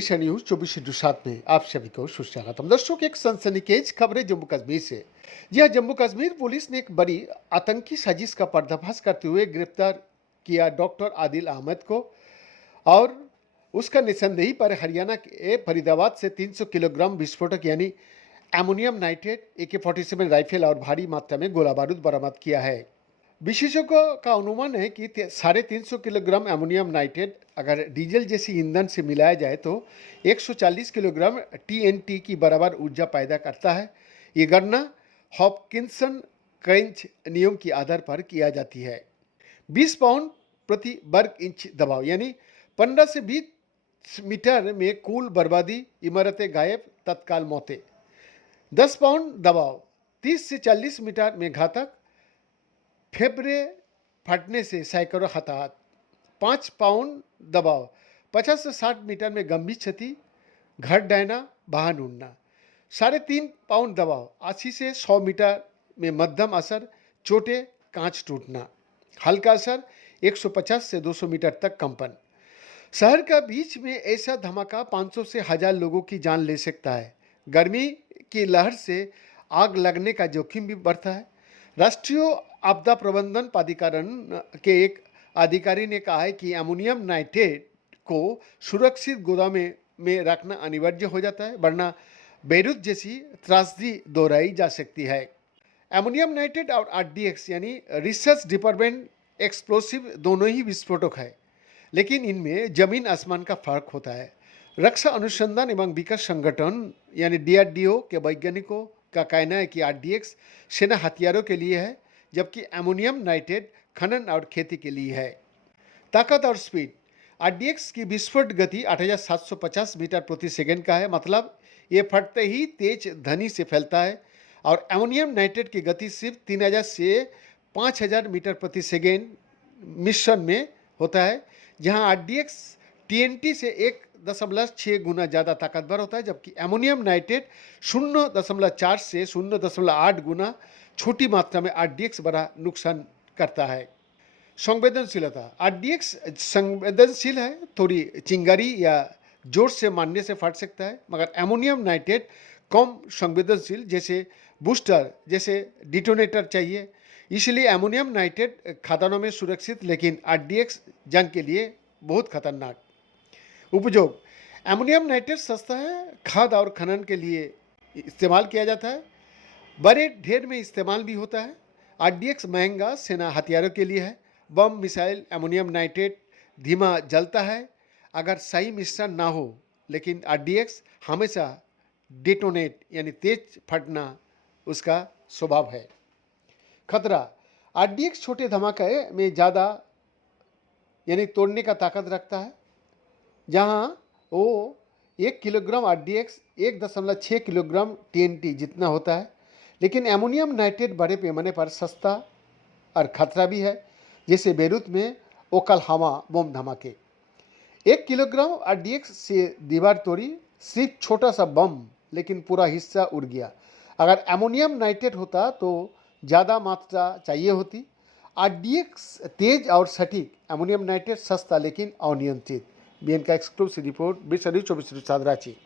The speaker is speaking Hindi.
विशा न्यूज 24/7 में आप सभी को सुस्वागतम। दर्शकों, एक सनसनीखेज खबरें जम्मू कश्मीर से। जी हाँ, जम्मू कश्मीर पुलिस ने एक बड़ी आतंकी साजिश का पर्दाफाश करते हुए गिरफ्तार किया डॉक्टर आदिल अहमद को। और उसका निसंदेही पर हरियाणा के फरीदाबाद से 300 किलोग्राम विस्फोटक यानी एमोनियम नाइट्रेट, AK-47 राइफल और भारी मात्रा में गोला बारूद बरामद किया है। विशेषज्ञों का अनुमान है कि 350 किलोग्राम एमोनियम नाइट्रेट अगर डीजल जैसी ईंधन से मिलाया जाए तो 140 किलोग्राम TNT की बराबर ऊर्जा पैदा करता है। ये गणना हॉपकिंसन क्रंच नियम के आधार पर किया जाती है। 20 पाउंड प्रति वर्ग इंच दबाव यानी 15 से 20 मीटर में कुल बर्बादी, इमारतें गायब, तत्काल मौतें। 10 पाउंड दबाव 30 से 40 मीटर में घातक, फेफड़े फटने से सैकड़ों हताहत। 5 पाउंड दबाव 50 से 60 मीटर में गंभीर क्षति, घर डहना, वाहन उड़ना। 3.5 पाउंड दबाव 80 से 100 मीटर में मध्यम असर, चोटें, कांच टूटना। हल्का असर 150 से 200 मीटर तक कंपन। शहर का बीच में ऐसा धमाका 500 से 1000 लोगों की जान ले सकता है। गर्मी की लहर से आग लगने का जोखिम भी बढ़ता है। राष्ट्रीय आपदा प्रबंधन प्राधिकरण के एक अधिकारी ने कहा है कि एमोनियम नाइट्रेट को सुरक्षित गोदाम में रखना अनिवार्य हो जाता है, वरना बेरूत जैसी त्रासदी दोहराई जा सकती है। एमोनियम नाइट्रेट और RDX यानी रिसर्च डिपार्टमेंट एक्सप्लोसिव दोनों ही विस्फोटक है, लेकिन इनमें जमीन आसमान का फर्क होता है। रक्षा अनुसंधान एवं विकास संगठन यानी DRDO के वैज्ञानिकों का कहना है कि RDX सेना हथियारों के लिए है, जबकि एमोनियम नाइट्रेट खनन और खेती के लिए है। ताकत और स्पीड। RDX की विस्फोट गति 8750 मीटर प्रति सेकंड का है, मतलब ये फटते ही तेज ध्वनि से फैलता है। और एमोनियम नाइट्रेट की गति सिर्फ 3000 से 5000 मीटर प्रति सेकंड मिश्रण में होता है, जहां RDX TNT से 1.6 गुना ज़्यादा ताकतवर होता है, जबकि एमोनियम नाइट्रेट 0.4 से 0.8 गुना छोटी मात्रा में RDX बड़ा नुकसान करता है। संवेदनशीलता। RDX संवेदनशील है, थोड़ी चिंगारी या जोर से मारने से फट सकता है, मगर एमोनियम नाइट्रेट कम संवेदनशील, जैसे बूस्टर जैसे डिटोनेटर चाहिए। इसलिए एमोनियम नाइट्रेट खदानों में सुरक्षित, लेकिन RDX जंग के लिए बहुत खतरनाक। उपयोग। एमोनियम नाइट्रेट सस्ता है, खाद और खनन के लिए इस्तेमाल किया जाता है, बड़े ढेर में इस्तेमाल भी होता है। RDX महंगा सेना हथियारों के लिए है। बम, मिसाइल, एमोनियम नाइट्रेट धीमा जलता है अगर सही मिश्रण ना हो, लेकिन RDX हमेशा डेटोनेट यानी तेज फटना उसका स्वभाव है। खतरा। RDX छोटे धमाके में ज़्यादा यानी तोड़ने का ताकत रखता है, जहां वो 1 किलोग्राम RDX 1.6 किलोग्राम TNT जितना होता है। लेकिन एमोनियम नाइट्रेट बड़े पैमाने पर सस्ता और खतरा भी है, जैसे बेरूत में ओकलहामा बम धमाके। 1 किलोग्राम RDX से दीवार तोड़ी, सिर्फ छोटा सा बम, लेकिन पूरा हिस्सा उड़ गया। अगर एमोनियम नाइट्रेट होता तो ज़्यादा मात्रा चाहिए होती। RDX तेज और सटीक, एमोनियम नाइट्रेट सस्ता लेकिन अनियंत्रित। BN का एक्सक्लूसिव रिपोर्ट, 20/24 रांची।